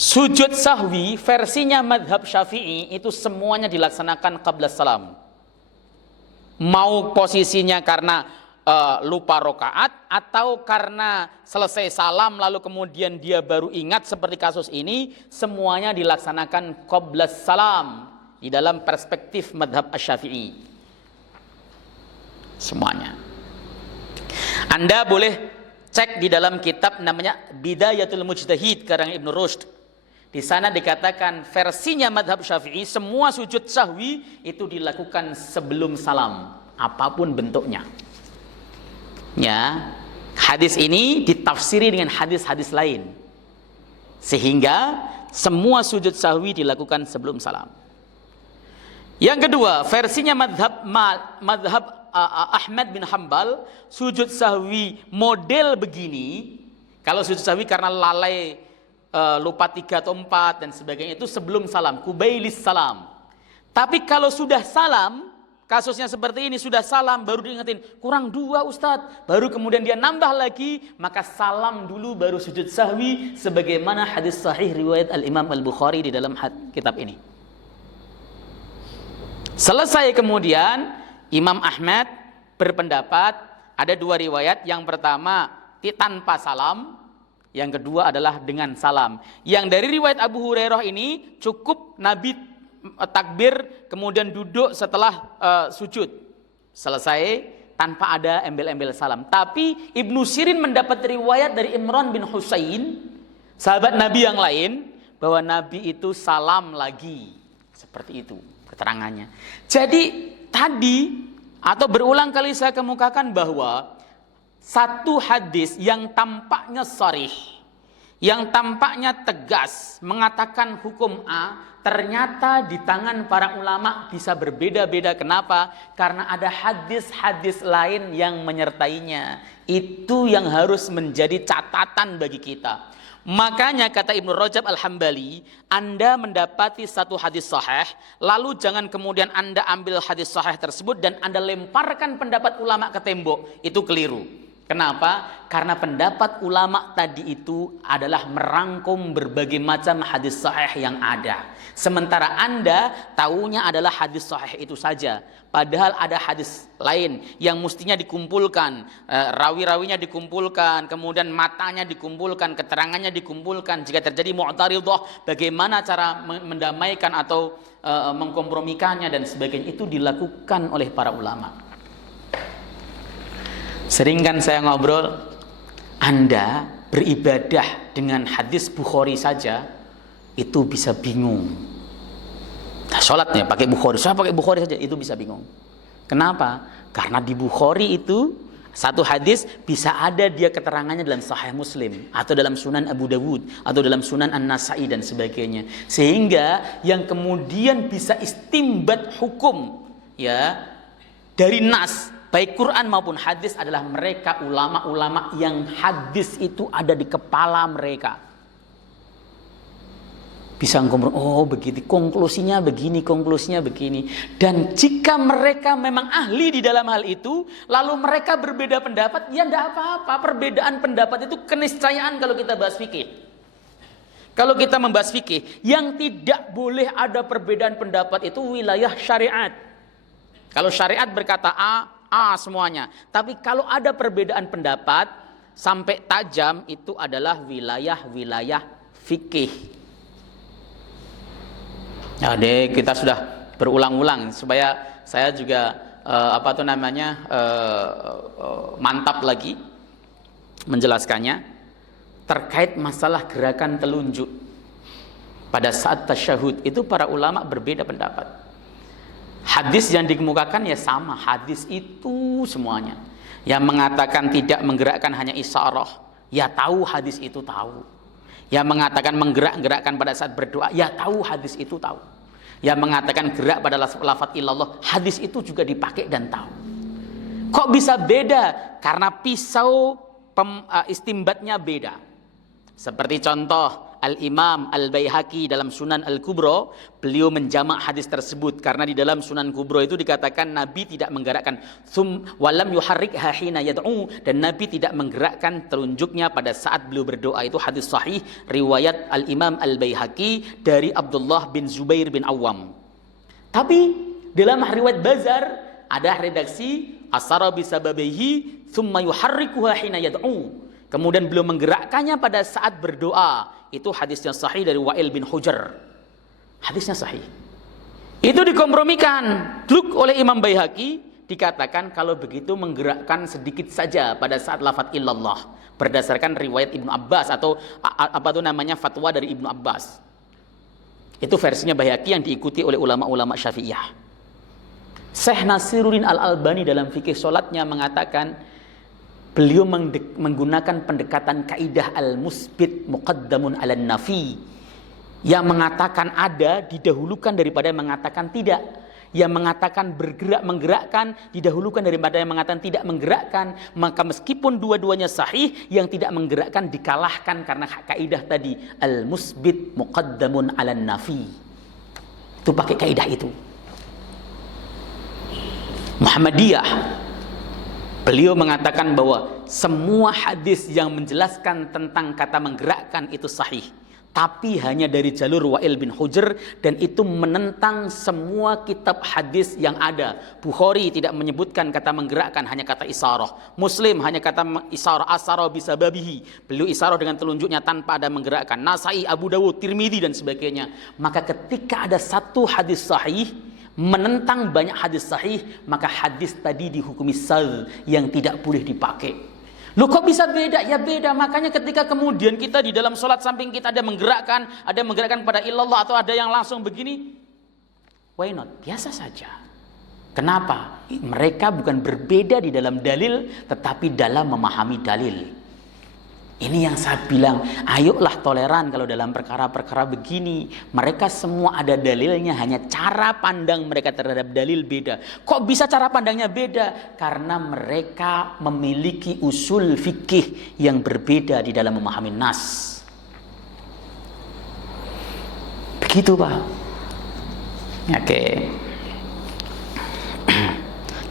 Sujud sahwi versinya madhab Syafi'i itu semuanya dilaksanakan qabla salam. Mau posisinya karena lupa rokaat atau karena selesai salam lalu kemudian dia baru ingat seperti kasus ini, semuanya dilaksanakan qabla salam di dalam perspektif madhab Syafi'i. Semuanya. Anda boleh cek di dalam kitab namanya Bidayatul Mujtahid karang Ibnu Rushd. Di sana dikatakan versinya madhab Syafi'i semua sujud sahwi itu dilakukan sebelum salam, apapun bentuknya. Ya, hadis ini ditafsiri dengan hadis-hadis lain, sehingga semua sujud sahwi dilakukan sebelum salam. Yang kedua, versinya madhab Ahmad bin Hanbal, sujud sahwi model begini. Kalau sujud sahwi karena lalai, lupa 3 atau 4 dan sebagainya itu sebelum salam, kubailis salam. Tapi kalau sudah salam, kasusnya seperti ini, sudah salam baru diingetin kurang 2 Ustadz, baru kemudian dia nambah lagi, maka salam dulu baru sujud sahwi sebagaimana hadis sahih riwayat Al-Imam Al-Bukhari di dalam kitab ini. Selesai kemudian Imam Ahmad berpendapat ada 2 riwayat, yang pertama tanpa salam, yang kedua adalah dengan salam. Yang dari riwayat Abu Hurairah ini cukup Nabi takbir kemudian duduk setelah sujud. Selesai tanpa ada embel-embel salam. Tapi Ibnu Sirin mendapat riwayat dari Imran bin Husain, sahabat Nabi yang lain, bahwa Nabi itu salam lagi. Seperti itu keterangannya. Jadi tadi atau berulang kali saya kemukakan bahwa satu hadis yang tampaknya sharih, yang tampaknya tegas mengatakan hukum A, ternyata di tangan para ulama bisa berbeda-beda. Kenapa? Karena ada hadis-hadis lain yang menyertainya. Itu yang harus menjadi catatan bagi kita. Makanya kata Ibnu Rajab Al-Hambali, Anda mendapati satu hadis sahih, lalu jangan kemudian Anda ambil hadis sahih tersebut dan Anda lemparkan pendapat ulama ke tembok. Itu keliru. Kenapa? Karena pendapat ulama tadi itu adalah merangkum berbagai macam hadis sahih yang ada. Sementara Anda taunya adalah hadis sahih itu saja. Padahal ada hadis lain yang mestinya dikumpulkan, rawi-rawinya dikumpulkan, kemudian matanya dikumpulkan, keterangannya dikumpulkan. Jika terjadi mu'taridhah, bagaimana cara mendamaikan atau mengkompromikannya dan sebagainya, itu dilakukan oleh para ulama. Sering kan saya ngobrol, Anda beribadah dengan hadis Bukhari saja itu bisa bingung. Nah, sholatnya pakai Bukhari, saya pakai Bukhari saja itu bisa bingung. Kenapa? Karena di Bukhari itu satu hadis bisa ada dia keterangannya dalam Sahih Muslim atau dalam Sunan Abu Dawud atau dalam Sunan An-Nasa'i dan sebagainya. Sehingga yang kemudian bisa istimbat hukum ya dari nas, baik Quran maupun hadis, adalah mereka ulama-ulama yang hadis itu ada di kepala mereka. Bisa ngomong, oh begitu, konklusinya begini, konklusinya begini. Dan jika mereka memang ahli di dalam hal itu, lalu mereka berbeda pendapat, ya tidak apa-apa. Perbedaan pendapat itu keniscayaan kalau kita bahas fikih. Kalau kita membahas fikih, yang tidak boleh ada perbedaan pendapat itu wilayah syariat. Kalau syariat berkata A semuanya. Tapi kalau ada perbedaan pendapat sampai tajam, itu adalah wilayah-wilayah fikih. Nah, kita sudah berulang-ulang supaya saya juga mantap lagi menjelaskannya terkait masalah gerakan telunjuk. Pada saat tasyahud itu para ulama berbeda pendapat. Hadis yang dikemukakan ya sama, hadis itu semuanya. Yang mengatakan tidak menggerakkan hanya isyarah, ya tahu hadis itu tahu. Yang mengatakan menggerak-gerakkan pada saat berdoa, ya tahu hadis itu tahu. Yang mengatakan gerak pada lafaz illallah, hadis itu juga dipakai dan tahu. Kok bisa beda? Karena pisau istimbatnya beda. Seperti contoh Al-Imam Al-Baihaqi dalam Sunan Al-Kubra, beliau menjamak hadis tersebut karena di dalam Sunan Kubra itu dikatakan Nabi tidak menggerakkan walam yuharrikha hina yad'u, dan Nabi tidak menggerakkan telunjuknya pada saat beliau berdoa. Itu hadis sahih riwayat Al-Imam Al-Baihaqi dari Abdullah bin Zubair bin Awam. Tapi dalam riwayat Bazar ada redaksi asara bisababihi thumma yuharrikuha hina yad'u. Kemudian beliau menggerakkannya pada saat berdoa. Itu hadisnya sahih dari Wa'il bin Hujr. Hadisnya sahih. Itu dikompromikan oleh Imam Baihaqi, dikatakan kalau begitu menggerakkan sedikit saja pada saat lafaz illallah berdasarkan riwayat Ibnu Abbas atau fatwa dari Ibnu Abbas. Itu versinya Baihaqi yang diikuti oleh ulama-ulama Syafi'iyah. Syekh Nasiruddin Al-Albani dalam fikih salatnya mengatakan beliau menggunakan pendekatan kaidah al-musbit muqaddamun 'alan nafi, yang mengatakan ada didahulukan daripada yang mengatakan tidak, yang mengatakan bergerak menggerakkan didahulukan daripada yang mengatakan tidak menggerakkan. Maka meskipun dua-duanya sahih, yang tidak menggerakkan dikalahkan karena kaidah tadi al-musbit muqaddamun 'alan nafi. Itu pakai kaidah itu. Muhammadiyah, beliau mengatakan bahwa semua hadis yang menjelaskan tentang kata menggerakkan itu sahih, tapi hanya dari jalur Wa'il bin Hujr, dan itu menentang semua kitab hadis yang ada. Bukhari tidak menyebutkan kata menggerakkan, hanya kata isyarah. Muslim hanya kata isyarah, asara bisababihi, beliau isyarah dengan telunjuknya tanpa ada menggerakkan. Nasai, Abu Dawud, Tirmidzi dan sebagainya. Maka ketika ada satu hadis sahih menentang banyak hadis sahih, maka hadis tadi dihukumi shadz yang tidak boleh dipakai. Loh, kok bisa beda? Ya beda. Makanya ketika kemudian kita di dalam sholat samping kita ada menggerakkan pada illallah, atau ada yang langsung begini, why not? Biasa saja. Kenapa? Mereka bukan berbeda di dalam dalil, tetapi dalam memahami dalil. Ini yang saya bilang, ayolah toleran kalau dalam perkara-perkara begini. Mereka semua ada dalilnya, hanya cara pandang mereka terhadap dalil beda. Kok bisa cara pandangnya beda? Karena mereka memiliki usul fikih yang berbeda di dalam memahami nas. Begitu, Pak. Oke.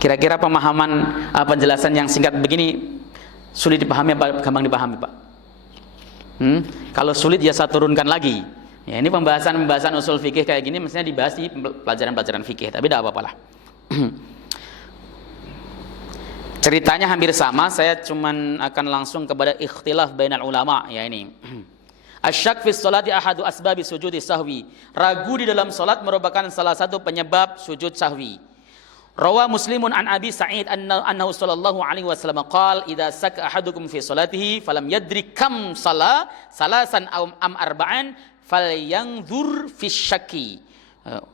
Kira-kira pemahaman penjelasan yang singkat begini sulit dipahami apa gampang dipahami, Pak? Kalau sulit ya saya turunkan lagi. Ya, ini pembahasan usul fikih kayak gini mestinya dibahas di pelajaran-pelajaran fikih, tapi tidak apa-apa lah. Ceritanya hampir sama, saya cuman akan langsung kepada ikhtilaf bainal ulama, ya ini. Asyak fi sholati ahadu asbabi sujudi sahwi. Ragu di dalam salat merupakan salah satu penyebab sujud sahwi. Rawa Muslimun an Abi Sa'id annahu sallallahu alaihi wasallam qala idza saka ahadukum fi salatihi falam yadri kam salasan am arba'an falyanzur fi syakki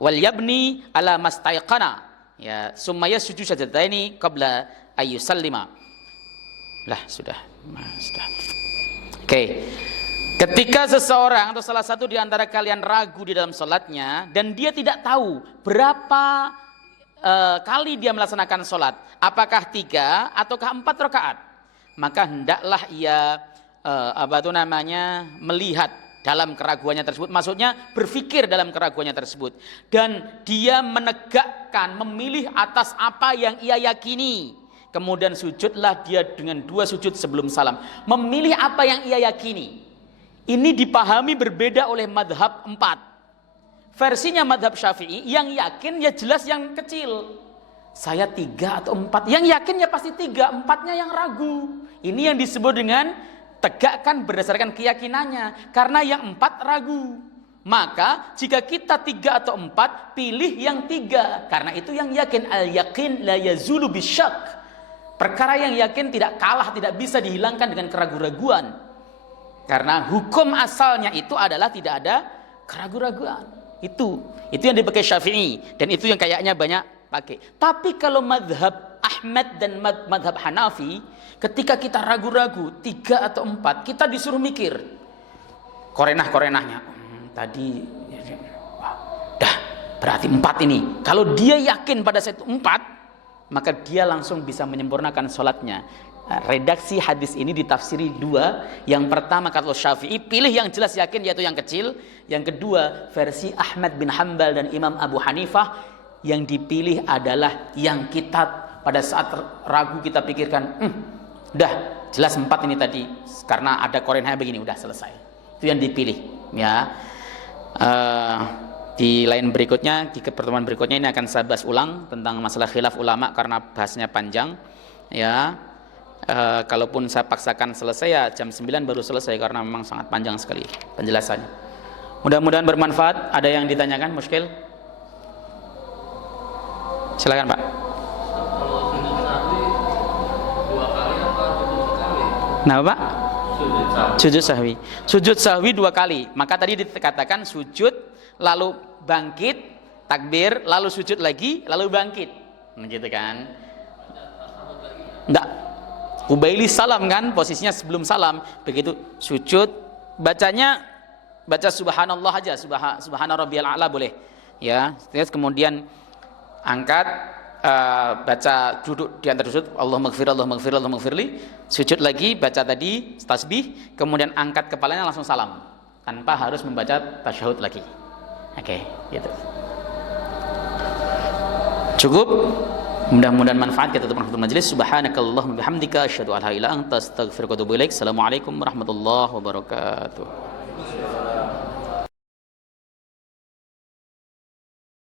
wal yabni ala mastaiqana ya summa yasjudu sajdataini qabla ayyusallima. Sudah. Oke. Ketika seseorang atau salah satu di antara kalian ragu di dalam salatnya dan dia tidak tahu berapa kali dia melaksanakan sholat, apakah 3 ataukah 4 rakaat, maka hendaklah ia melihat dalam keraguannya tersebut, maksudnya berpikir dalam keraguannya tersebut, dan dia menegakkan, memilih atas apa yang ia yakini. Kemudian sujudlah dia dengan 2 sujud sebelum salam, memilih apa yang ia yakini. Ini dipahami berbeda oleh madhab 4. Versinya madhab Syafi'i, yang yakin ya jelas yang kecil. Saya 3 atau 4. Yang yakin ya pasti 3, 4-nya yang ragu. Ini yang disebut dengan tegakkan berdasarkan keyakinannya. Karena yang 4 ragu. Maka jika kita 3 atau 4, pilih yang 3. Karena itu yang yakin. Al-yakin la yazulu bisyak. Perkara yang yakin tidak kalah, tidak bisa dihilangkan dengan keraguan-raguan. Karena hukum asalnya itu adalah tidak ada keraguan-raguan. Itu yang dipakai Syafi'i, dan itu yang kayaknya banyak pakai. Tapi kalau madhab Ahmad dan madhab Hanafi, ketika kita ragu-ragu 3 atau 4, kita disuruh mikir korenahnya. Tadi dah berarti 4 ini. Kalau dia yakin pada saat itu 4, maka dia langsung bisa menyempurnakan sholatnya. Redaksi hadis ini ditafsiri 2. Yang pertama kata Syafi'i, pilih yang jelas yakin, yaitu yang kecil. Yang kedua, versi Ahmad bin Hanbal dan Imam Abu Hanifah, yang dipilih adalah yang kita pada saat ragu kita pikirkan, udah jelas 4 ini tadi, karena ada korenahnya begini, udah selesai. Itu yang dipilih, ya. Di lain berikutnya, di pertemuan berikutnya ini akan saya bahas ulang tentang masalah khilaf ulama karena bahasnya panjang, ya. Kalaupun saya paksakan selesai, ya jam 9 baru selesai karena memang sangat panjang sekali penjelasannya. Mudah-mudahan bermanfaat. Ada yang ditanyakan, muskil? Silakan, Pak. Nah, Pak? Sujud sahwi 2 kali. Maka tadi dikatakan sujud, lalu bangkit, takbir, lalu sujud lagi, lalu bangkit. Gitu kan? Enggak. Ubaili salam kan, posisinya sebelum salam. Begitu sujud, baca subhanallah aja, subhana rabbiyal a'la boleh. Ya, terus kemudian angkat, baca duduk di antara sujud, Allahumma gfirli, sujud lagi, baca tadi tasbih, kemudian angkat kepalanya langsung salam tanpa harus membaca tasyahud lagi. Oke, gitu. Cukup. Mudah-mudahan manfaat. Kita tutup majelis. Subhanakallahumma bihamdika asyhadu an la ilaha illa anta astaghfiruka wa atubu ilaik. Assalamualaikum warahmatullahi wabarakatuh.